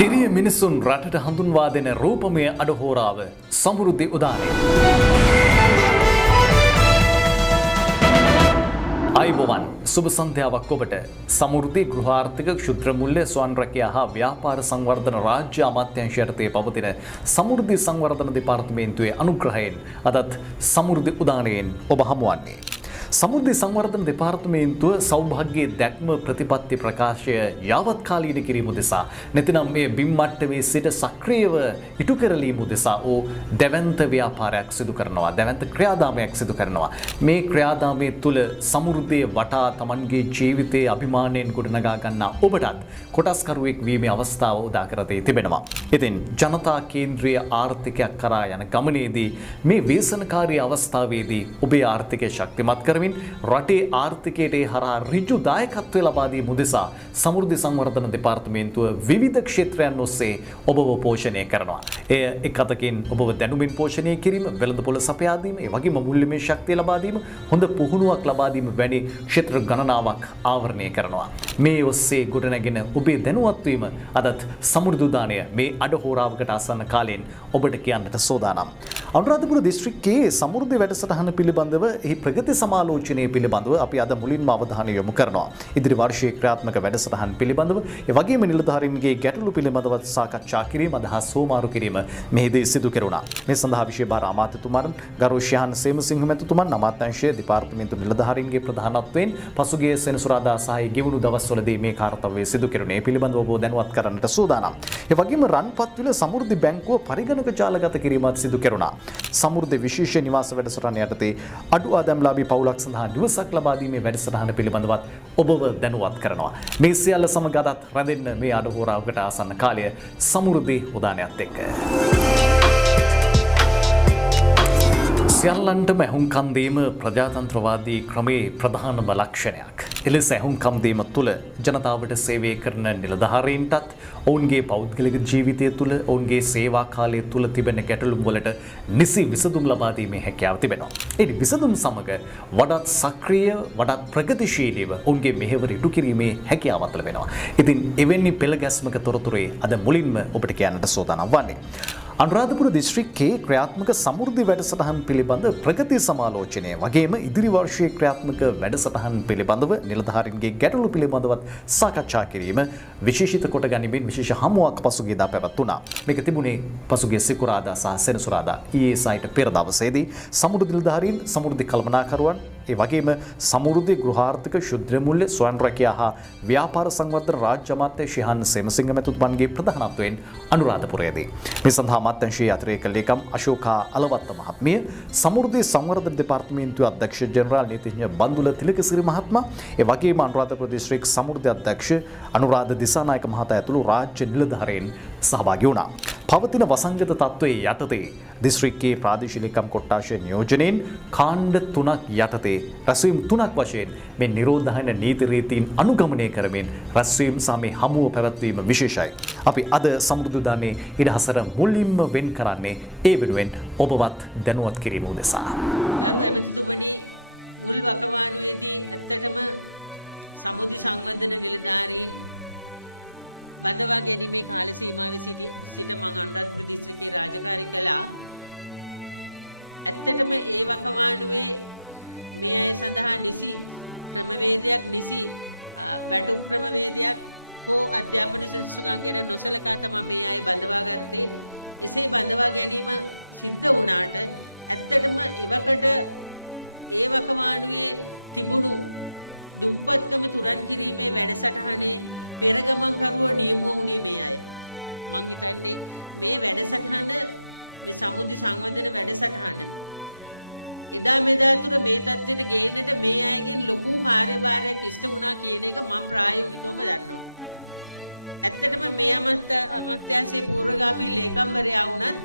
දිරිය මිනිසුන් රටට හඳුන්වා දෙන රූපමය අඩහෝරාව සමෘද්ධි උදානය. අයිබෝවන් සුබ සන්ධ්‍යාවක් ඔබට. සමෘද්ධි ගෘහාර්ථික ක්ෂුද්‍ර මුල්‍ය ස්වයං රැකියා හා ව්‍යාපාර සංවර්ධන රාජ්‍ය අමාත්‍යාංශය යටතේ පවතින සමෘද්ධි සංවර්ධන දෙපාර්තමේන්තුවේ අනුග්‍රහයෙන් අදත් සමෘද්ධි උදානයෙන් ඔබ හමුවන්නේ. සමෘද්ධි සංවර්ධන දෙපාර්තමේන්තුව සෞභාග්‍යයේ දැක්ම ප්‍රතිපත්ති ප්‍රකාශය යාවත්කාලීන කිරීම උදෙසා නැතිනම් මේ බිම් මට්ටමේ සිට සක්‍රියව ඉටු කරලීම උදෙසා ඕ දැවැන්ත ව්‍යාපාරයක් සිදු කරනවා, දැවැන්ත ක්‍රියාදාමයක් සිදු කරනවා. මේ ක්‍රියාදාමයේ තුල සමෘද්ධිය වටා Tamanගේ ජීවිතයේ අභිමානයෙන් ගොඩනගා ගන්නා ඔබටත් කොටස්කරුවෙක් වීමේ අවස්ථාව උදා කර දී තිබෙනවා. ඉතින් ජනතා කේන්ද්‍රීය ආර්ථිකයක් කරා යන ගමනේදී මේ ව්‍යසනකාරී අවස්ථාවේදී ඔබේ ආර්ථිකය ශක්තිමත් කර රටේ ආර්ථිකයට හරහා ඍජු දායකත්වය ලබා දීම උදෙසා සමෘද්ධි සංවර්ධන දෙපාර්තමේන්තුව විවිධ ක්ෂේත්‍රයන් ඔස්සේ ඔබව පෝෂණය කරනවා. එය එක් අතකින් ඔබව දැනුමින් පෝෂණය කිරීම, වෙළඳපොළ සපයා දීම, ඒ වගේම මුල්‍යමය ශක්තිය ලබා දීම, හොඳ පුහුණුවක් ලබා දීම වැනි ක්ෂේත්‍ර ගණනාවක් ආවරණය කරනවා. මේ ඔස්සේ ගොඩනැගෙන ඔබේ දැනුවත් වීම අදත් සමෘද්ධි උදානය මේ අඩහෝරාවකට ආසන්න කාලයෙන් ඔබට කියන්නට සෝදානම්. අනුරාධපුර දිස්ත්‍රික්කයේ සමෘද්ධි වැඩසටහන පිළිබඳව එහි ප්‍රගති සමාලෝචනය පිළිබඳව අපි අද මුලින්ම අවධානය යොමු කරනවා. ඉදිරි වර්ෂයේ ක්‍රියාත්මක වැඩසටහන් පිළිබඳව ඒ වගේම නිලධාරීන්ගේ ගැටලු පිළිබඳව සාකච්ඡා කිරීම, අදහස් සෝමාරු කිරීම මෙහිදී සිදු කෙරුණා. මේ සඳහා විශේෂ භාර අමාත්‍යතුමන් ගරු ශ්‍යාන් සේමසිංහ මැතිතුමන් අමාත්‍යාංශයේ දෙපාර්තමේන්තු නිලධාරීන්ගේ ප්‍රධානත්වයෙන් පසුගිය සෙනසුරාදා සහ ගෙවුණු දවස්වලදී මේ කාර්යය සිදු කෙරුණේ පිළිබඳව ඔබ දැනුවත් කරන්නට සූදානම්. ඒ වගේම රන්පත්විල සමෘද්ධි බැංකුව පරිගණක ජාලගත කිරීමත් සිදු කෙරුණා. සමෘද්ධි විශේෂ නිවාස වැඩසටහන යටතේ අඩු ආදායම්ලාභී පවුලක් සඳහා නිවසක් ලබා දීමේ වැඩසටහන පිළිබඳවත් ඔබව දැනුවත් කරනවා. මේ සියල්ල සමග අදත් රැඳෙන්න මේ අඩහෝරාවකට ආසන්න කාලය සමෘද්ධි උදානයත් එක්ක. සියල්ලන්ටම ඇහුම්කන් දීම ප්‍රජාතන්ත්‍රවාදී ක්‍රමේ ප්‍රධානම ලක්ෂණයක්. එලෙස ඇහුම්කන් දීම තුළ ජනතාවට සේවය කරන නිලධාරීන්ටත් ඔවුන්ගේ පෞද්ගලික ජීවිතය තුළ ඔවුන්ගේ සේවා කාලය තුළ තිබෙන ගැටලුම් වලට නිසි විසඳුම් ලබා දීමේ හැකියාව තිබෙනවා. ඒ විසඳුම් සමග වඩාත් සක්‍රිය, වඩාත් ප්‍රගතිශීලීව ඔවුන්ගේ මෙහෙවර ඉටු කිරීමේ හැකියාවත් ලැබෙනවා. ඉතින් එවැනි පෙළගැස්මක තොරතුරේ අද මුලින්ම ඔබට කියන්නට සෝදානම් වන්නේ. අනුරාධපුර දිස්ත්‍රික්කයේ ක්‍රියාත්මක සමෘද්ධි වැඩසටහන් පිළිබඳ ප්‍රගති සමාලෝචනය වගේම ඉදිරි වර්ෂයේ ක්‍රියාත්මක වැඩසටහන් පිළිබඳව නිලධාරීන්ගේ ගැටලු පිළිබඳවත් සාකච්ඡා කිරීම විශේෂිත කොට ගනිමින් විශේෂ හමුවක් පසුගියදා පැවැත්වුණා. මේක තිබුණේ පසුගිය සිකුරාදා සහ සෙනසුරාදා ඊයේ සයිට පෙර දවසේදී සමෘද්ධි නිලධාරීන්, සමෘද්ධි කළමනාකරුවන්, ඒ වගේම සමෘද්ධි ගෘහාර්ථික ක්ෂුද්‍ර මුල්‍ය ස්වයං රැකියා හා ව්‍යාපාර සංවර්ධන රාජ්‍ය අමාත්‍ය ශ්‍යාන් සේමසිංහ මැතිතුමන්ගේ ප්‍රධානත්වයෙන් අනුරාධපුරයේදී මේ සඳහා අමාත්‍යාංශයේ අතිරේක ලේකම් අශෝකා අලවත්ත මහත්මිය, සමෘද්ධි සංවර්ධන දෙපාර්තමේන්තුවේ අධ්‍යක්ෂ ජෙනරාල් නීතිඥ බන්දුල තිලකසිරි මහත්මයා, ඒ වගේම අනුරාධපුර දිස්ත්‍රික් සමෘද්ධි අධ්‍යක්ෂ අනුරාධ දිසානායක මහතා ඇතුළු රාජ්‍ය නිලධාරීන් සහභාගී වුණා. පවතින වසංගත තත්ත්වයේ යටතේ දිස්ත්‍රික්කයේ ප්‍රාදේශීය ලේකම් කොට්ටාශය නියෝජනයෙන් කාණ්ඩ 3ක් යටතේ රැස්වීම් 3ක් වශයෙන් මේ නිරෝධායන නීති රීතීන් අනුගමනය කරමින් රැස්වීම් සහ මේ හමුව පැවැත්වීම විශේෂයි. අපි අද සමෘද්ධි උදානයේ ඉඩහසර මුලින්ම වෙන් කරන්නේ ඒ වෙනුවෙන් ඔබවත් දැනුවත් කිරීම උදෙසා. ගරු ඇමතිතුමනි, මුල් වකවානුවේදී ඇත්තටම සමෘද්ධි සංවර්ධන නිලධාරීන් බඳවා ගැනීමේ කාල සීමාවේ සිට මම අනුරාධපුර දිස්ත්‍රික්කයේ රාජකාරී කළා. ඇත්තටම ඒ වකවානුවේ මේ අය සඳහා නිසි ක්‍රමවේදයක්, නිසි වැටුප් ක්‍රමවේදයක් හෝ අධ්‍යාපන සංස්කෘතික ගැන නොසලකා තමයි මේ අය බඳවා ගත්තේ. එසේ බඳවා ගැනීම සිද්ධ වුණාට ඇත්තටම එවකට ඒ වකවානුවේ තිබුණු දුප්පත්කම තුරන් කිරීමේ වැඩසටහනේ පෙරගමන්කරුවෝ නියම වුණේ මේ අය. මං හිතන්නේ මේ වැඩසටහන, මේ සමෘද්ධි සංවර්ධන වැඩසටහන එදා මෙදා තුර මේ තත්ත්වයට ගේන්නට මේ අයගෙන් ලොකු කාර්යභාරයක් ඉෂ්ට වුණා කියන එක මම ප්‍රායෝගිකවම දන්නවා. ඇත්තටම මේ අමාත්‍යාංශයේ පූර්වගාමී ලේකම්වරයා වුණත්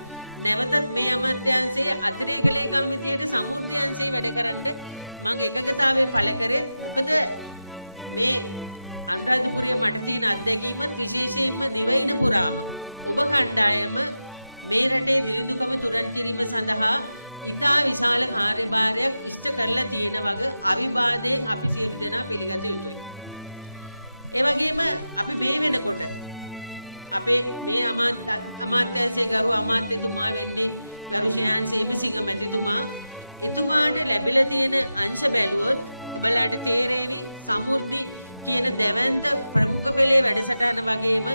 නැවතත් මේ අමාත්‍යාංශයේ අතිරේක ලේකම් විදියට සමෘද්ධි අංශයේ වැඩ කරන්න මම එකගතාවයේ පළ කරේ. මොකද මේ අනුරාධපුරයේ මට තියෙන අත්දැකීමත් විශේෂයෙන්ම දිවයින පුරාම ඔබ කණ්ඩායම මේ රටේ දිලිඳුකම තුරන් කිරීම සඳහා ඉතා විශාල කාර්යභාරයක් ඉෂ්ට කරලා තියෙන වගේ අවිවාදයෙන් අපි සියලු දෙනා පිළිගත යුතුයි. ඒ වගේම අපි මේ වෙනකොට අපේ මේ අමාත්‍යාංශයේ ගරු අමාත්‍යතුමා වෙන්නේ ගරු ශයන් සේමසිංහ මැතිතුමා එතුමාට ලැබිලා තියෙන අංශ බැලුවොත් ඔබලාට තේරෙවි සමෘද්ධි කියන දැවැන්ත ප්‍රමුඛ පෙළේ වැඩසටහන වගේම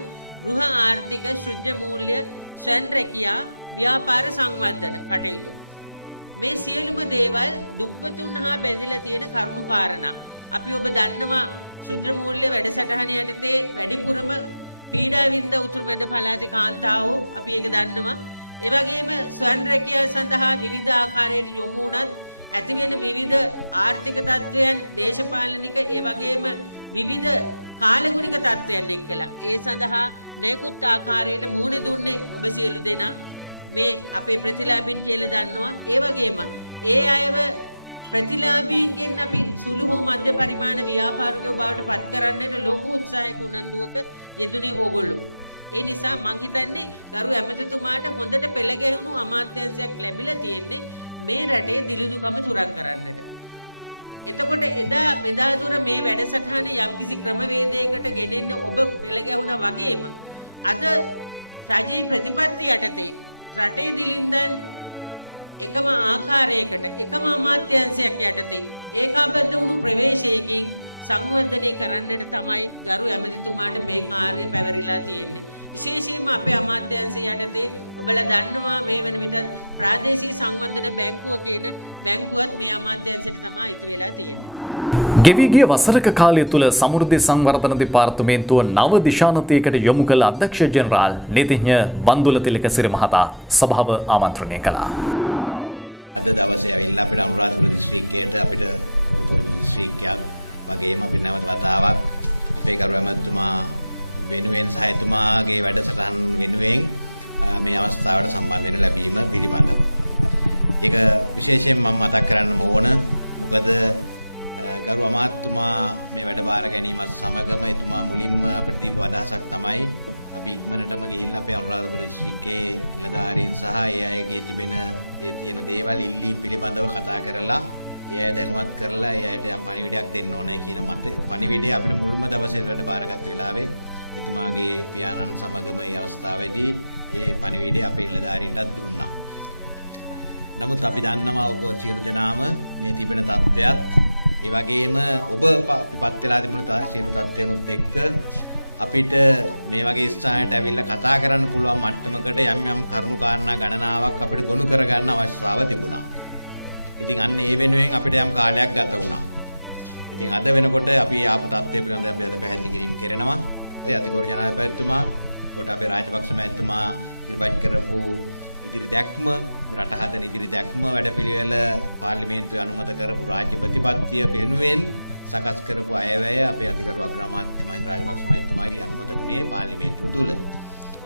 ගෘහ ආර්ථික ශුද්ධ මූල්‍ය ස්වයං රැකියා ව්‍යාපාර සංවර්ධන කටයුතු මේ සියලුම දේවල් දුප්පතුන් හා බැඳිලා තියෙන කරුණු කාරණා අපි ඔබ දන්නවා ශුද්ධ මූල්‍ය වැඩසටහන යටතේ වැඩිපුරම පීඩා විඳ උතුරු මැද පළාතේ කාන්තාවෝ අපි ඒක දන්නවා ඒ වගේම ස්වයං රැකියාව සඳහා විවිධ ආකාරයට යොමු වුණත් ඇති වෙන විවිධ ආර්ථික තත්ත්වයන් දේශපාලනික ඒ වගේම විවිධ කාලගුණික තත්ත්වයන් එක්කලා ඒ සඳහා නැකුත් ආකාරයට මුහුණ දුන්නේ ඔබ සියලු දෙනා මේ අපේ ප්‍රතිලාභීන් කියලා දන්නවා ඒ වගේම ඒ අයව ප්‍රතිලාභීන්ගෙන් අපි සුළු හෝ මධ්‍ය පරිමාණ ව්‍යාපාරිකයෝ බවට පත් කරන්නට ලොකු උත්සාහයක උනන්දුවක යෙදුනේ ඕගොල්ලෝ ඒ නිසා මං හිතන්නේ ගරු ඇමතිතුමාට හොඳට පෙළ ගැහුණු අමාත්‍යාංශයක් ලැබිලා තියෙන්නේ මේ රටේ දිලිඳුකම තුරන් කරන්නට. එතකොට එදා මෙදා තුර මේ වැඩසටහන යම්කිසි ක්‍රමවේදයකට ගෙනෙන්න ඔබ පෙළ ගැහුණා වගේම අද රජයේ ප්‍රතිපත්ති යටතේ රටේ දිලින්දන් එකම ආකාරයකට එකම අමාත්‍යාංශයක් යටතේ ඒකාබද්ධ වුණු ප්‍රවේශයකින් සංවර්ධනය කරන්නට තමයි ගරු ඇමතිතුමාට මේ කාර්ය පැවරිලා තියෙන්නේ. විශේෂයෙන්ම අපේ අමාත්‍යාංශය යටතේ ඔබලා දන්නවා මේ වෙන විට ප්‍රාදේශීය සංවර්ධන බැංකුව කියන බැංකුවත් මේ අමාත්‍යාංශයට තමයි ඉති වෙලා තියෙන්නේ. ගෙවී ගිය වසරක කාලය තුළ සමෘද්ධි සංවර්ධන දෙපාර්තමේන්තුව නව දිශානතියකට යොමු කළ අධ්‍යක්ෂ ජෙනරාල් නීතිඥ බන්දුල තිලකසිරි මහතා සභාව ආමන්ත්‍රණය කළා. අද දවසේ ඇවිල්ලා අපිට අනුරාධපුර දිස්ත්‍රික්කයට අපිට කුරුපුරු දිස්ත්‍රික්කයක් වගේම අපි නැවත වතාවක් අපේ ගරු ඇමතිතුමා වෙනුවෙන් සහ එතුමාගේ වැඩසටහන් වෙනුවෙන් මේ අවස්ථාවට සම්බන්ධ වෙන්න ලැබීම පිළිබඳව. ඒක විශේෂයෙන් මම මතක් කරන්න ඕන. මොකද ගරු අමාත්‍යතුමා මේ වැඩ බාර ගැනීමත් සමගම එතුමා මුලින්ම අපිට දීපු අදහසක් තමයි අපි ඉක්මනටම ගිහිල්ලා අපේ අනුරාධපුර දිස්ත්‍රික්කයේ නිලධාරීන් සහ ඒ අයගේ තිබෙන ඒ තියෙන දේවල් ඉල්ලීම් පිළිබඳව කතා කරලා ඒ අය දැනුවත් කරලා ඒ අයට යම් පණිවිඩයක් දෙන්න ඕනේ කියන මත පණිවිඩය අපිට මුල්ම දවසේ වැඩ බාරගත් වෙලාවේ එතුමාගේ පියාණන් සමගම මේ අවස්ථාවේදී ඒ පණිවිඩය අපේ නිලධාරීන්ටත් දුන්නා. නමුත් අපි දන්නවා ඔබ සියලු දෙනාම මේ තිබෙන තත්ත්වයක් ඒ වගේම ඔබ පිපත් වෙලා තිබුණ සියලු තත්ත්වයන්ත් එක්ක අපිට මේ වගේ ස්ථානයට ඇවිල්ලා කතා කරන්න පුළුවන් මට්ටමකට යම් කරුණු කාරණා ගණනාවක් අපිට ගොනු කරගන්න අවශ්‍යතාව තිබුණා. ඉතින් අන්න ඒ වෙනුවෙන් අපිට යම් කාලයක් ගත වුණා. ඉතින් අද වෙනකොට අපි ආපු තත්ත්වය පිළිබඳව අපි අද පැහැදිලි කිරීම කරනවා. ඒ අතිගෞරව ජනාධිපතිතුමා කොට අපේ රාජපක්ෂ මහත්මයා ඉදිරිපත් කරපු ඉදිරි දැක්ම රට හදන ඉදිරි දැක්ම වැඩපිළිවෙල පාර්ලිමේන්තුවේ අනුමත කරපු රාජ්‍ය ප්‍රතිපත්තිය වෙනුවෙන් සකස් කරපු අයවැය අපේ අතිගරු අග්‍රාමාත්‍ය මහින්ද රාජපක්ෂ මහත්මයාගේ අනුමත ගුණේ පාර්ලිමේන්තුව තුල.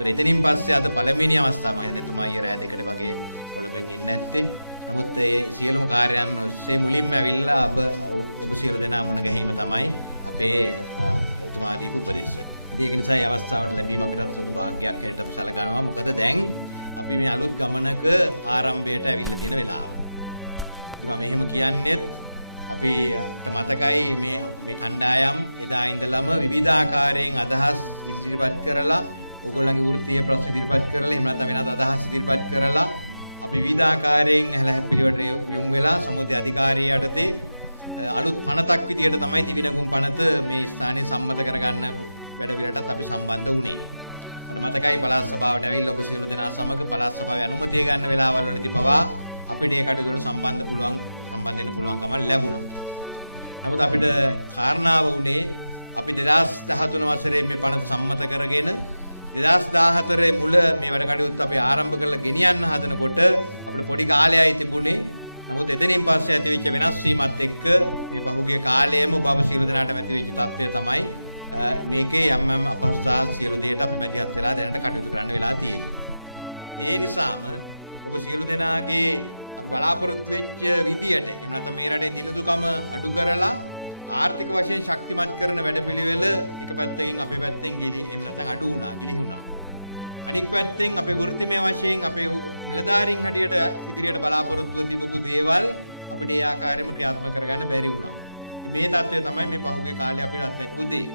ඒත් එතනින් පස්සේ අද පළවෙනි අවස්ථාව මම එතුමා ඊයේ රෑ 2කට වගේ කොළඹෙන් එන්නේ නැත්තේ. නමුත් මේ සියලුම කාර්යයන් ඔස්සේ මුලින්ම ඇවිල්ලා ඔබ සියලු දෙනා මුණ ගැහිම තමයි අපේ එතුමා දීපු උපදේශය. ඉතින් ඒක නිසා මේ අවස්ථාවට ලැබීම අපිටත් ලොකු වාග්යක් හැටියට අපි සැලකනවා. මොකද දැන් අපි මේ අලුත් ගමනක ආරම්භයට ඇවිල්ලා තියෙන වෙලාව. ඉතින් මම එහෙම කියන්නේත් අපිට මතකයි මේ කණ්ඩායම් එදා ඉඳලම විවිධාකාරයෙන් අදහස් ඉදිරිපත් කරලා ඕගොල්ලන්ගේ වෘත්තීය ප්‍රශ්න ඉදිරිපත් කරලා එහෙම නැත්නම් වෙනත් අදහස් ඉදිරිපත් කරලා අපි විවිධාකාරයෙන් හැලහැප්පිලිවට යොමු වෙලා සමුද්‍ර අධිකාරිය යටතේ අලුත් පනතක් විදියට තමයි දිවිනගුම් පනත මේ ස්ථානයේ සම්මත කරගන්න වැඩපිළිවෙලටත් අපි සම්බන්ධ වුණේ. මට මතකයි පළාත් සභාවට ඇවිල්ලා ඔබ සියලු දෙනා සමග පළාත් සභාවේ අනුමැතිය ගන්න වෙලාවල් වලදී පවා අපිට ඒ කටයුතු වලට සම්බන්ධ වෙන්න පුළුවන්කම ලැබුණා. නමුත් අපිට කාරණාව වුණේ අපි 2013 වසරේ මේ පනත සම්මත කරගෙන 2014 මුල මේ වැඩ කටයුත්ත අපි ආරම්භ කරලා ගෙනියන්න හදනකොට අපිට පොඩි කාලයයි තිබුණේ. නමුත් එතනින් පස්සේ ඇතිවෙච්ච වෙනස් වීමත් එක්ක මේ පහුගිය කාලයේම ඔබ සියලු දෙනාටම ඇතිවෙච්ච තත්ත්වය තමයි මේකේ යම් අපහසුතා සියලු දේට අපි මැදිහත් වෙලා දැනට කටයුතු කරන්න වෙලා තියෙන්නේ. ඒ නිසාම ඔබ සියලු දෙනාගේ බලාපොරොත්තු වෙච්ච විදියට එහෙම නැත්නම් මේ රටේ දිනුදුකම අඩු කරලා ආර්ථික වශයෙන් ශක්තිමත් කරන වැඩපිළිවෙල එක පැත්තකින් අපේ පැත්තෙන් එහෙම නැත්නම් අඩු වුණා, ගිලිහුණා. අනික් පැත්තෙන් අපේ වෘත්තිමය වශයෙන් අපේ නිලධාරීන් හැටියට ඉදිරියට බලාපොරොත්තුව තිබපු දේවල් අපිට ඒ ආකාරයෙන්ම ක්‍රියාත්මක කරගන්න බැරි වුණා. මේ தත්ත්වය තමයි මේ පහුගිය කාලේ අපිට අත්දැකපු දේ.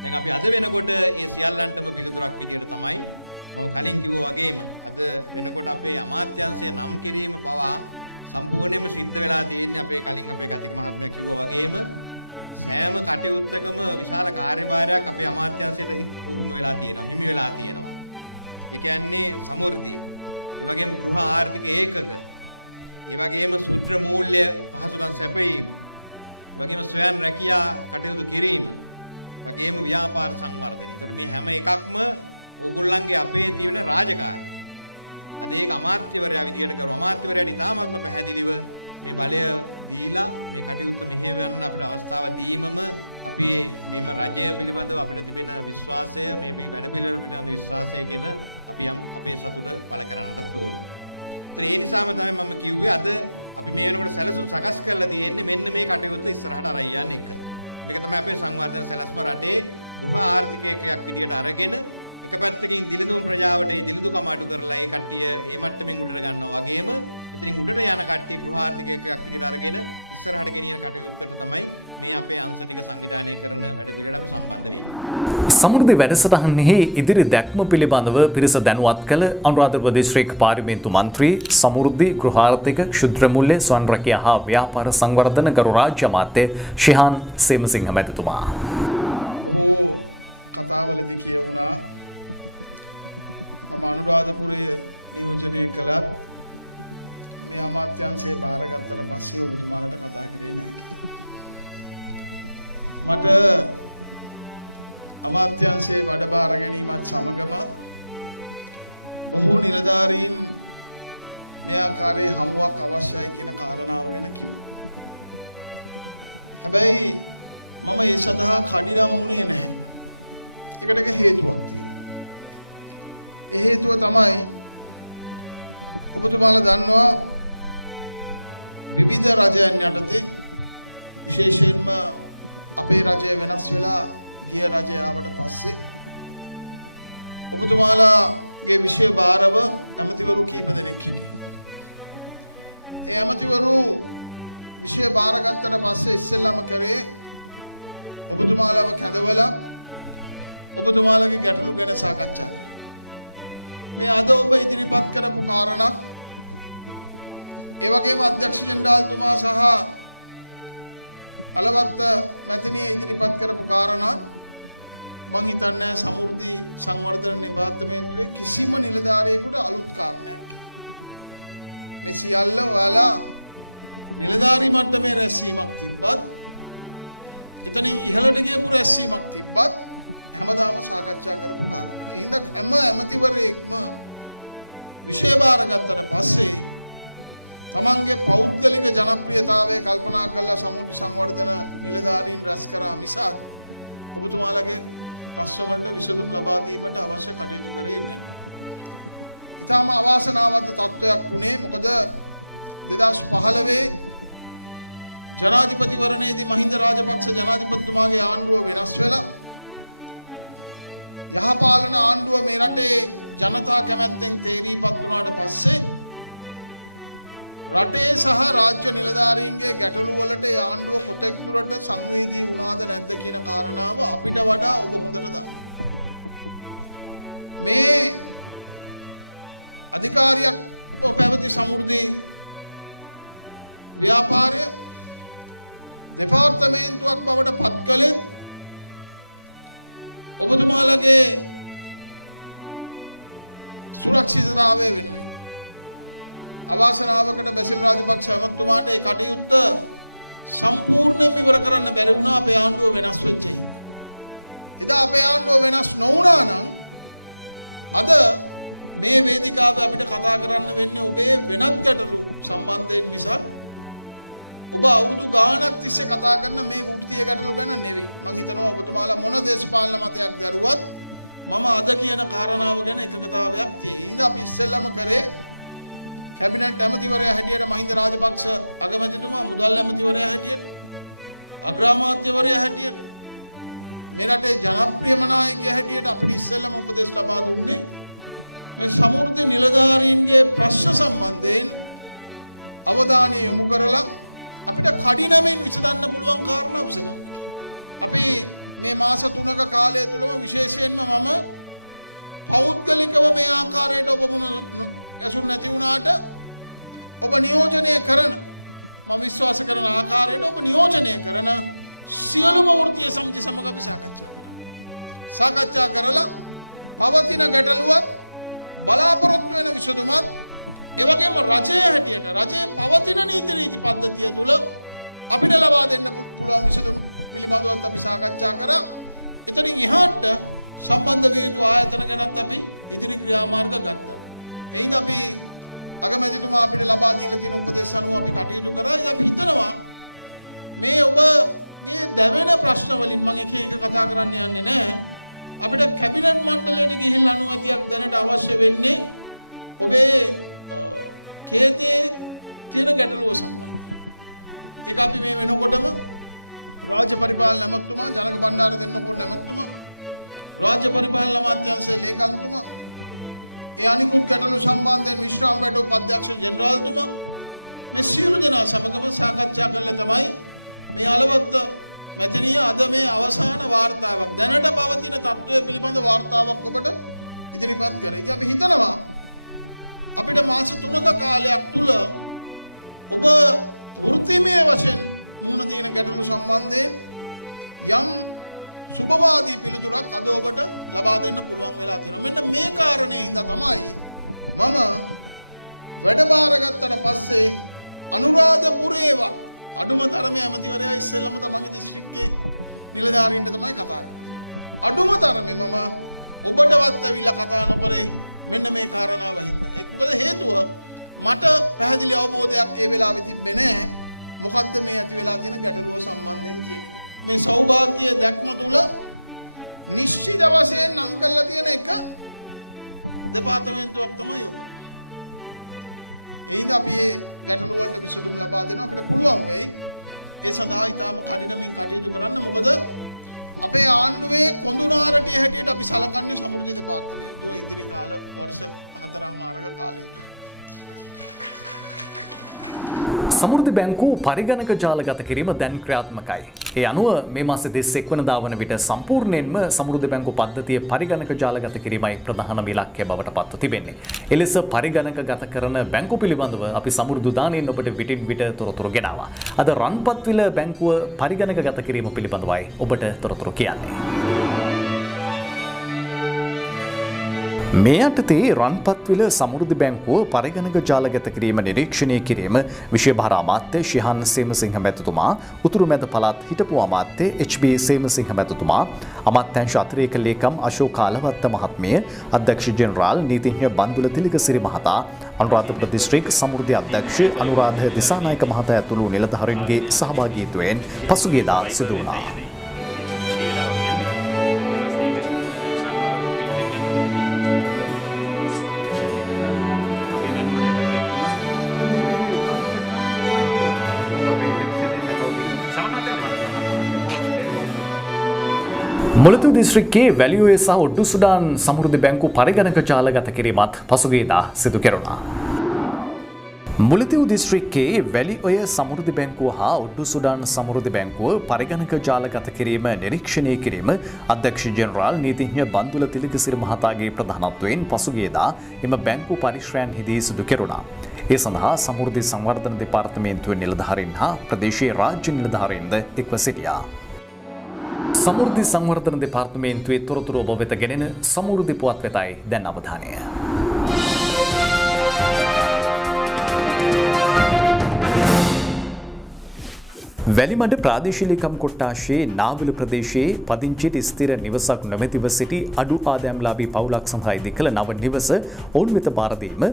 දැන් අපි අද වෙනකොට ඒ සියල්ලන්ටම පිළිතුරක් විදියට තමයි මම කලින් කිව්වා වගේම අද වෙනකොට අපේ අමාත්‍යාංශය නම් කිරීම පවා සම්පූර්ණයෙන්ම සිද්ධ වෙලා තියෙන්නේ අපේ කලින් අපේ ගතික මහත්මයා කිව්වා වගේම සෑම කටයුත්තකම විශාල කාර්යභාරයක් අපේ අමාත්‍යාංශයට උරුම වෙලා තියෙනවා හිමි වෙලා තියෙනවා. ඒ කියන්නේ සමෘද්ධි. ඒ වගේම ගෘහ ආර්ථික ඒකක. ඒ වගේම සූත්‍ර මූල්‍ය පහසුකම් සැපයීම. ඒ වගේම ස්වයං රැකියා කටයුතු කිරීම. වගේම ව්‍යාපාර සංවර්ධනය. ඒකට මේ හැම එකක්ම ඕගොල්ලන්ගේ අපේ තියෙන රාජකාරී. අද ඒක අමාත්‍යවරයා විදියට කරු අමාත්‍යවරයාට ඉතාමත්ම පැහැදිලිව මේ බලය දීලා මේ කටයුත්ත මෙහෙවන්න අපිට අවස්ථාව දීමම අපි මේම රජය පිළිබඳව අපිට තිබෙන විශ්වාසය මේ වැඩ පිළිවෙල පිළිබඳ විශ්වාසය කියන අපි අපේ සතුට පළ කරන්නටත් ඕන. ඒ නිසාම තමයි මම කිව්වේ අද අපි මේ වෙනකොට සැලසුම් සකස් කරලා තියෙන්නේ මෙන්න මේ කටයුත්ත ඉස්සරහට අරන් යන්න එක. මේක තමයි අපේ සංවර්ධන සැලැස්ම රටේ ගෘහ ආර්ථිකයක් විදියට අරගෙන එක පැත්තකින් දිලිඳුම ප්‍රජාවට ඒ දිලිඳුකම අඩු කරලා ඒ කට්ටිය ඒ මට්ටමින් උඩට ගන්නවා වගේම ඉතින් උඩට යන කට්ටිය ගෘහ ආර්ථිකයක් විදියට අරගෙන ඉස්සරහට ගෙනියන කටයුත්තට තමයි මේ අපේ අංශ ටික සංවිධානය කරන වැඩ පිළිවෙලට අපි සම්බන්ධ වෙන්නේ. සමෘද්ධි වැඩසටහනෙහි ඉදිරි දැක්ම පිළිබඳව පිරිස දැනුවත් කළ අනුරාධපුර දිස්ත්‍රික් පාර්ලිමේන්තු මන්ත්‍රී සමෘද්ධි ගෘහාර්ථික ක්ෂුද්‍ර මුල්‍ය ස්වයං රැකියා හා ව්‍යාපාර සංවර්ධන ගරු රාජ්‍ය අමාත්‍ය ශිහාන් සේමසිංහ මැතිතුමා. බොහෝ කතාවලදී කියවුණා මම අනුරාධපුරයේ නියෝජනය කළත් මේ අමාත්‍යාංශයේ බාරගත්තට පස්සේ ඔබතුමාලට කතා කරේ නැහැ කියලා. මට අමාත්‍යාංශයේ වැඩ බාර ගැනීමත් සමගම බොහෝ නිලධාරීන් මේ ආකාරයේ හමුවක් අවශ්‍යයි කියන කාරණාව ගැන කිව්වා. හැබැයි මම ඒ සඳහා කඩිනම් වුණේ නැහැ. ඒකට එක හේතුවක් තියෙනවා. ඒ හේතුව තමයි ඔබතුමාලා දන්නවා විවිධ රජයන් යටතේ විශේෂයෙන්ම අපේ රජය වෙනස් වෙලා ගිය රජය ආවට පස්සේ ඔබතුමාලාගේ විෂය භාරව ඇමතිවරු කීප දෙනෙක් හිටියා. ඒ ඇමතිවරු විෂය භාරගත්තට පස්සේ ඉස්සෙල්ලාම කරේ ඔබතුමාලාව කැඳවලා ඔබතුමාලාගේ ගැටලු ගැන සාකච්ඡා කරා. මේ අද ඔබ ඉදිරිපත් කරපු කාරණා ඒ වගේම අධ්‍යක්ෂ ජෙනරාල්තුමා සහ අලවත්ත මැතිණිය ඉදිරිපත් කරපු කාරණා මං හිතන්නේ සමෘද්ධි සංවර්ධන දෙපාර්තමේන්තුවේ කිසිම නිලධාරියෙකුට අලුත් කාරණයක්. මේ සියල්ල ඔයාලා නිලධාරි මට්ටමේ රැස්වීමක් තිබ්බත් එතනින් ඉහළට ගියපු රැස්වීමක් තිබ්බත් හැමදාම සාකච්ඡා කරපු කාරණා. ඒ හින්දා හැම ඇමතිවරයෙක්ම විෂය බාරගත්තට පස්සේ තමන්ගේ පෞද්ගලික ජනප්‍රියතාවය කල්පනා කරලා සමෘද්ධි සංවර්ධන නිලධාරීන් රැස් කරා මිසක් ඔබතුමාලගේ ප්‍රශ්න වලට විසඳුම් ලබා දීමට අවශ්‍ය කටයුතු කරේ නැහැ. ඊටම අවාසනාවන්ත තත්වයක් වුණේ මොකද 2015 ජනාධිපතිවරණයේදී මහින්ද රාජපක්ෂ ජනාධිපතිතුමාගේ ආණ්ඩුව වෙනස් වෙලා යහපාලන ආණ්ඩුව මේ රටේ ජනතා කැමැත්තෙන් තේරීපත් වුණාට පස්සේ රටේ සහ රාජ්‍ය නිලධාරීන්ගේ ගැටලු වලට ඒ ආණ්ඩුව කොතෙක් දුරට සංවේදී වුණාද නැද්ද කියන කාරණාව අපිට වඩා ඔබ හොඳට දන්නවා. මේ අධිකාරියක් පැවති සමෘද්ධි ව්‍යාපාරය දෙපාර්තමේන්තුවක් බවට පත් කළේ ඔබතුමාලගේ සුරක්ෂිතතාවය වෙනුවෙන්. අවාසනාවකට බැසිල් රාජපක්ෂ ඇමතුමාට ඒ කටයුත්ත සම්පූර්ණයෙන්ම ඉවර කරන්න බැරි වුණා අපේ ආණ්ඩුව වෙනස් වෙච්ච හින්දා. එදා අපේ ආණ්ඩුව වෙනස් නොවුණා නම් අද මේ වේදිකාවේ අපිට කතා කරන්න වෙන්නේ ඔබේ වෙනත් ගැටලු සම්බන්ධයෙන් මිසක් ඔබ අවුරුදු ගාණක් තිස්සේ කතා කරන මේ වෘත්තීය ගැටලු ගැන නෙවෙයි. මම හිතනවා ඔබතුමාලා මොන දේශපාලන මතයක් දරුවත් මම අද කියන කාරණාව ගැන එකඟතාවයක් තියෙයි. ඉතින් අපි ඉස්සෙල්ලාම කරේ කැබිනට් ඇමතිවරයා හැටියට මහින්ද රාජපක්ෂ අගමැතිතුමා, මුදල් ඇමතිවරයා හැටියට, අග්‍රාමාත්‍යවරයා හැටියට මේ රටේ ජනප්‍රියම නායකයා හැටියට අපිට ඉස්සෙල්ලම උපදෙස් ලබා දුන්නේ මේ සමෘද්ධි නිලධාරීන්ගේ ප්‍රශ්න සම්බන්ධයෙන් අවධානය යොමු කරලා අපිට කඩිනමින් විසඳන්න පුළුවන් කාරණා විසඳන්න. අපි මේ මාස 3ක කාලය තුලම විශේෂයෙන්ම මම පෞද්ගලිකව මේ ආකාරයට ඔබ මුණ ඇසුරු නැති වුණාට ඔබ නියෝජනය කරන මම විශ්වාස කරන ආකාරයට ඔබ නියෝජනය කරන සියලුම වෘත්තීය සමිති සමග අපි සාකච්ඡා කරලා පවතින ගැටලුවත් බලාපොරොත්තු වෙන විසඳුමත් ඒ වගේම රජයේ හැටියට රජයේ පවතින නීති පද්ධතිය තුල අපිට ලබා දෙන්න පුළුවන් විසඳුම් පිළිබඳවත් අපි සාකච්ඡා කරා. එතනින් එහාට සම්බන්ධ විය යුතු ආයතන ගැනත් අපි ඉදිරි ක්‍රියාමාර්ග ගත්තා. එයින් අපි අගමැතිතුමා අපිට ලබා දීලා තියෙන උපදෙස් අනුව අපි කටයුතු කරා. අපි හිතනවා මේ ඔබගේ දැවෙන ප්‍රශ්න වලින් මම එක එක කතා කරන්න යන්නේ නැහැ. අපිට කැබිනට් මණ්ඩලයට ගිහිල්ලා අනුමැතියක් දැනට අවශ්‍ය වෙන්නේ ඔබේ කේතේ තියෙන ගැටලුව සම්බන්ධයෙන්. ඒක අපි මේ වෙනකොටම රාජ්‍ය පරිපාලන ඇමතුමා, ජනක බණ්ඩාර දෙන්නකොන් ඇමතුමා, රාජ්‍ය පරිපාලන අමාත්‍යාංශයේ ලේකම්තුමා, ඒ අනිකුත් ගැටලු සම්බන්ධයෙන් විශ්‍රාම බැටුප් අධ්‍යක්ෂ ජෙනරාල්තුමා මේ සියලු දෙනා සමගම සාකච්ඡා කරලා තමයි මේ අලවත්ත මැතිනිය අද මේ අවසාන වාර්තාවක් දැනට පවතින තත්ත්වය පිළිබඳ වාර්තාවක් ඔබට ඉදිරිපත් කරේ. ඉතින් අපි හිතනවා අපිට මාස 3ක කාලයක් තුල ඔබ වෘත්තීමය වශයෙන් මුහුණ දෙන ගැටලු සම්බන්ධයෙන් යම් සුබවාදී පිළිතුරක් අද ඔබට ලබා දෙන්න පුළුවන් වෙලා තියෙනවා. මෙන්න මේ කාරණේ හින්දා තමයි මම වැඩ බාරගත්තට පස්සේ අනුරාධපුරේවත් අඩුම තරමේ ඇමතිවරයා ඉස්සෙල්ලම තමන්ගේ දිස්ත්‍රික්කයේ නිලධාරීන්ට තමයි කතා කරන්නේ. අඩුම තරමේ මම ඔබටවත් ඇවිල්ලා කතා නොකරේ මෙන්න මේ කාරණාව හින්දා. ඒක මොකද හේතුව මට පැහැදිලි අවබෝධයක් ඒ වෙලාවේ තිබ්බේ නැහැ. මොකද්ද මේ ඇති වෙලා තියෙන ගැටලුව සම්බන්ධයෙන් කියන එක. මේ සෞභාග්‍ය දැක්ම තුල නිශ්චිත වශයෙන් නම් කරලා තියෙන එක දෙපාර්තමේන්තුවක් තමයි ඔබ. එයින් අපි මේ ගැටලු වලට විසඳුම් ලබා දෙනවා අපිට පුළුවන් වෙයි. ඒ සඳහා ඊටාම කඩිනමින් කටයුතු කරන්න. මොකද අපේ ආණ්ඩුවේ කොඳුනාරටිය හැටියට අපි සලකන්නේ සමෘද්ධි දෙපාර්තමේන්තුව ඉදිරි කාල වර්ෂ 4මාරක කාලය තුල. සමෘද්ධි බැංකුව පරිගණක ජාලගත කිරීම දැන් ක්‍රියාත්මකයි. ඒ අනුව මේ මාස 31 වෙනිදා වන විට සම්පූර්ණයෙන්ම සමෘද්ධි බැංකුව පද්ධතිය පරිගණක ජාලගත කිරීමයි ප්‍රධානම ඉලක්කය බවට පත්ව තිබෙන්නේ. එලෙස පරිගණක ගත කරන බැංකුව පිළිබඳව අපි සමෘද්ධි දාණයෙන් ඔබට විටින් විට තොරතුරු ගෙනාවා. අද රන්පත්විල බැංකුව පරිගණක ගත කිරීම පිළිබඳවයි ඔබට තොරතුරු කියන්නේ. මේ යටතේ රන්පත්විල සමෘද්ධි බැංකුව පරිගණක ජාලගත කිරීම නිරීක්ෂණය කිරීම විශේෂ භාර අමාත්‍ය ශිහාන් සේමසිංහ මැතිතුමා, උතුරු මැද පළාත් හිටපු අමාත්‍ය එච්.බී. සේමසිංහ මැතිතුමා, අමාත්‍යාංශ අතිරේක ලේකම් අශෝක අලවත්ත මහත්මිය, අධ්‍යක්ෂ ජෙනරාල් නීතිඥ බන්දුල තිලකසිරි මහතා, අනුරාධපුර දිස්ත්‍රික් සමෘද්ධි අධ්‍යක්ෂ අනුරාධ දිසානායක මහතා ඇතුළු නිලධාරීන්ගේ සහභාගීත්වයෙන් පසුගියදා සිදු වුණා. මුලතිව් දිස්ත්‍රික්කයේ වැලිඔය සහ ඔඩ්ඩු සුඩාන් සමෘද්ධි බැංකු පරිගණක ජාලගත කිරීමත් පසුගියදා සිදු කෙරුණා. මුලතිව් දිස්ත්‍රික්කයේ වැලිඔය සමෘද්ධි බැංකුව හා ඔඩ්ඩු සුඩාන් සමෘද්ධි බැංකුව පරිගණක ජාලගත කිරීම නිරීක්ෂණය කිරීම අධ්‍යක්ෂ ජෙනරාල් නීතිඥ බන්දුල තිලකසිරි මහතාගේ ප්‍රධානත්වයෙන් පසුගියදා එම බැංකු පරිශ්‍රයන්හිදී සිදු කෙරුණා. ඒ සඳහා සමෘද්ධි සංවර්ධන දෙපාර්තමේන්තුවේ නිලධාරීන් හා ප්‍රදේශීය රාජ්‍ය නිලධාරීන්ද එක්ව සිටියා. සමෘද්ධි සංවර්ධන දෙපාර්තමේන්තුවේ තොරතුරු ඔබ වෙත ගෙනෙන සමෘද්ධි පුවත් වෙතයි දැන් අවධානය. වැලිමඩ ප්‍රාදේශීය ලේකම් කොට්ටාශයේ නාවල ප්‍රදේශයේ පදිංචියට ස්ථිර නිවසක් නොමැතිව සිටි අඩු ආදායම්ලාභී පවුලක් සඳහා ඉදිකළ නව නිවස ඔවුන් වෙත බාර දීම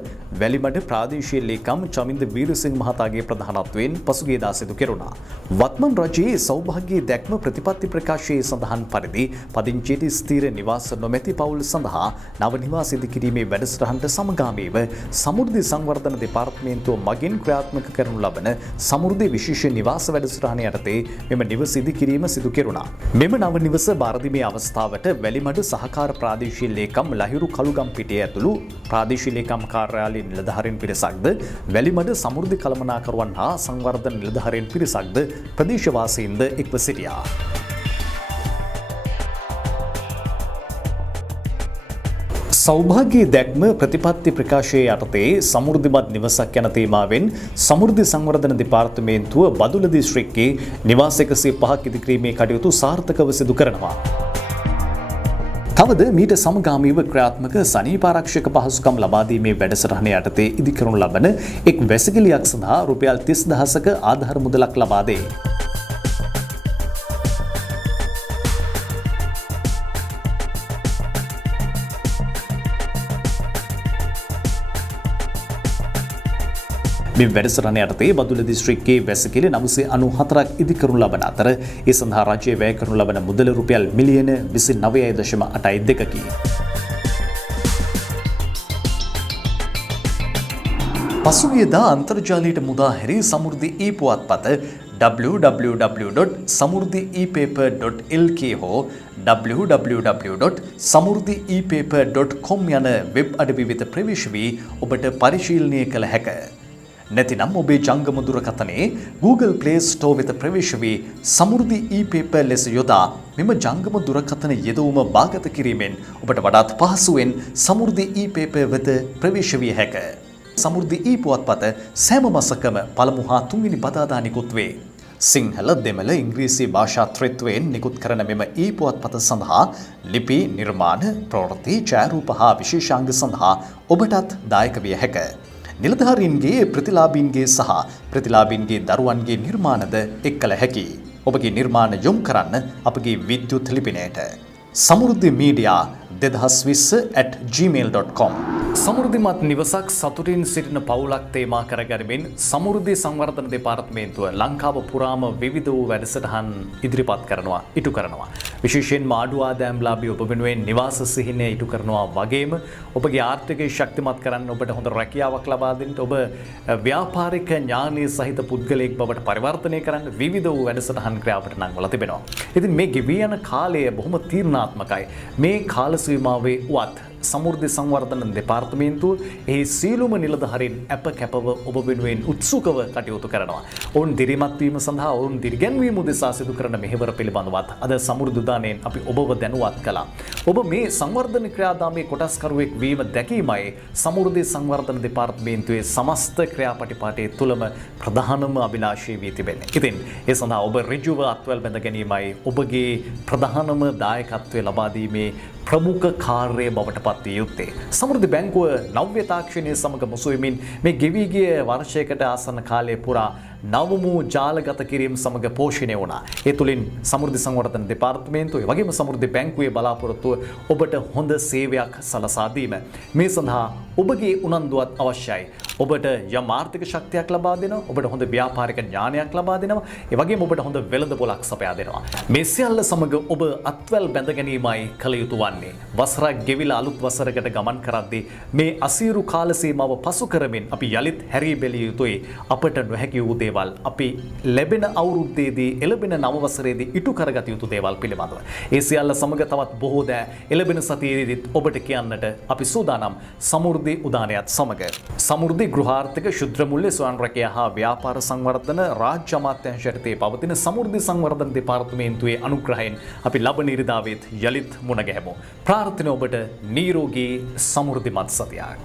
වැලිමඩ ප්‍රාදේශීය ලේකම් චමින්ද වීරසිංහ මහතාගේ ප්‍රධානත්වයෙන් පසුගියදා සිදු කෙරුණා. වත්මන් රජයේ සෞභාග්‍ය දැක්ම ප්‍රතිපත්ති ප්‍රකාශයේ සඳහන් පරිදි පදිංචියට ස්ථිර නිවාස නොමැති පවුල් සඳහා නව නිවාස ඉදිකිරීමේ වැඩසටහනට සමගාමීව සමෘද්ධි සංවර්ධන දෙපාර්තමේන්තුව මගින් ක්‍රියාත්මක කරනු ලබන සමෘද්ධි විශේෂ නිවාස වැඩසටහන වැඩසටහන යටතේ මෙම නිවස ඉදිකිරීම සිදු කෙරුණා. මෙම නව නිවස බාරදීමේ අවස්ථාවට වැලිමඩ සහකාර ප්‍රාදේශීය ලේකම් ලහිරු කළුගම්පිටිය ඇතුළු ප්‍රාදේශීය ලේකම් කාර්යාලයේ නිලධාරීන් පිරිසක්ද වැලිමඩ සමෘද්ධි කළමනාකරුවන් හා සංවර්ධන නිලධාරීන් පිරිසක්ද ප්‍රදේශවාසීන්ද එක්ව සිටියා. සෞභාග්‍ය දැක්ම ප්‍රතිපත්ති ප්‍රකාශයේ යටතේ සමෘද්ධිමත් නිවසක් යන තේමාවෙන් සමෘද්ධි සංවර්ධන දෙපාර්තමේන්තුව බදුල්ල දිස්ත්‍රික්කයේ නිවාස 105ක් ඉදිකිරීමේ කටයුතු සාර්ථකව සිදු කරනවා. තවද මීට සමගාමීව ක්‍රියාත්මක සනීප ආරක්ෂක පහසුකම් ලබා දීමේ වැඩසටහන යටතේ ඉදිකරනු ලබන එක් වැසිකිළියක් සඳහා රුපියල් 30000ක ආධාර මුදලක් ලබා දෙයි. මේ වැඩසටහන යටතේ බදුල්ල දිස්ත්‍රික්කයේ වැසිකිළි 994ක් ඉදිකරනු ලබන අතර ඒ සඳහා රජය වැය කරනු ලබන මුදල රුපියල් මිලියන 29.82කි. පසුගියදා අන්තර්ජාලයට මුදා හැරි සමෘද්ධි e-පුවත්පත www.samurdhiepaper.lk හෝ www.samurdhiepaper.com යන වෙබ් අඩවි වෙත ප්‍රවේශ වී ඔබට පරිශීලනය කළ හැකිය. නැතිනම් ඔබේ ජංගම දුරකථනයේ Google Play Store වෙත ප්‍රවේශ වී සමෘද්ධි e-paper ලෙස යොදා මෙම ජංගම දුරකථන යෙදවුම භාගත කිරීමෙන් ඔබට වඩාත් පහසුවෙන් සමෘද්ධි e-paper වෙත ප්‍රවේශ විය හැකිය. සමෘද්ධි e-පුවත්පත සෑම මාසකම පළමු හා තුන්වෙනි බදාදා නිකුත් වේ. සිංහල දෙමළ ඉංග්‍රීසි භාෂා ත්‍රිත්වයෙන් නිකුත් කරන මෙම e-පුවත්පත සඳහා ලිපි නිර්මාණ ප්‍රවෘත්ති ඡායාරූප හා විශේෂාංග සඳහා ඔබටත් දායක විය හැකිය. නිලධාරීන්ගේ ප්‍රතිලාභීන්ගේ සහ ප්‍රතිලාභීන්ගේ දරුවන්ගේ නිර්මාණද එක් කළ හැකි. ඔබගේ නිර්මාණ යොමු කරන්න අපගේ විද්‍යුත් ලිපිනයට samurdhi media 2020@gmail.com. සමෘද්ධිමත් නිවසක් සතුටින් සිටින පවුලක් තේමා කරගැනීමෙන් සමෘද්ධි සංවර්ධන දෙපාර්තමේන්තුව ලංකාව පුරාම විවිධ වූ වැඩසටහන් ඉදිරිපත් කරනවා, ඉටු කරනවා. විශේෂයෙන්ම අඩු ආදායම්ලාභී ඔබ වෙනුවෙන් නිවාස සිහිනය ඉටු කරනවා වගේම ඔබගේ ආර්ථිකය ශක්තිමත් කරන්න, ඔබට හොඳ රැකියාවක් ලබා දෙන්න, ඔබ ව්‍යාපාරික ඥානයේ සහිත පුද්ගලයෙක් බවට පරිවර්තනය කරන්න විවිධ වූ වැඩසටහන් ක්‍රියාවට නංවලා තිබෙනවා. ඉතින් මේ ගෙවී යන කාලය බොහොම තීරණාත්මකයි. මේ කාල සීමාවේ වුවත් සමෘද්ධි සංවර්ධන දෙපාර්තමේන්තුව එහි සියලුම නිලධාරීන් අප කැපව ඔබ වෙනුවෙන් උත්සුකව කටයුතු කරනවා. ඔවුන් දිරිමත් වීම සඳහා ඔවුන් දිරිගැන්වීම උදෙසා සිදු කරන මෙහෙවර පිළිබඳවත් අද සමෘද්ධි උදානයෙන් අපි ඔබව දැනුවත් කළා. ඔබ මේ සංවර්ධන ක්‍රියාදාමයේ කොටස්කරුවෙක් වීම දැකීමයි සමෘද්ධි සංවර්ධන දෙපාර්තමේන්තුවේ සමස්ත ක්‍රියාපටිපාටිය තුළම ප්‍රධානම අභිලාෂය වී තිබෙන්නේ. ඉතින් ඒ සඳහා ඔබ ඍජුව අත්වැල් බැඳ ගැනීමයි ඔබගේ ප්‍රධානම දායකත්වය ලබා දීමේ ප්‍රමුඛ කාර්යය බවට පත් විය යුත්තේ. සමෘද්ධි බැංකුව නව්‍ය තාක්ෂණය සමග මුසු වෙමින් මේ ගෙවී ගිය වර්ෂයකට ආසන්න කාලය පුරා නවමු ජාලගත කිරීම සමග පෝෂණය වුණා. ඒ තුලින් සමෘද්ධි සංවර්ධන දෙපාර්තමේන්තුව වගේම සමෘද්ධි බැංකුවේ බලාපොරොත්තුව ඔබට හොඳ සේවයක් සලසා දීම. මේ සඳහා ඔබගේ උනන්දුවත් අවශ්‍යයි. ඔබට යම් ආර්ථික ශක්තියක් ලබා දෙනවා, ඔබට හොඳ ව්‍යාපාරික ඥානයක් ලබා දෙනවා, ඒ වගේම ඔබට හොඳ වෙළඳපොළක් සපයා දෙනවා. මේ සියල්ල සමග ඔබ අත්වැල් බැඳ ගැනීමයි කළ යුතු වන්නේ. වසරක් ගෙවිලා අලුත් වසරකට ගමන් කරද්දී මේ අසීරු කාල සීමාව පසු කරමින් අපි යලිත් හැරී බැලිය යුතුයි. අපට නොහැකි වූ දේවල් අපි ලැබෙන අවුරුද්දේදී එළබෙන නව වසරේදී ඉටු කරගත යුතු දේවල් පිළිබඳව. ඒ සියල්ල සමග තවත් බොහෝ දෑ එළබෙන සතියේදීත් ඔබට කියන්නට අපි සූදානම් සමෘද්ධි උදානයත් සමග. සමෘද්ධි ගෘහාර්ථික ශුද්‍ර මුල්‍ය ස්වයං රැකියා හා ව්‍යාපාර සංවර්ධන රාජ්‍ය අමාත්‍යාංශයේ පවතින සමෘද්ධි සංවර්ධන දෙපාර්තමේන්තුවේ අනුග්‍රහයෙන් අපි ලබන ඉරිදාවෙත් යලිත් මුණ ගැහෙමු. ප්‍රාර්ථනා ඔබට නිරෝගී සමෘද්ධිමත් සතියක්.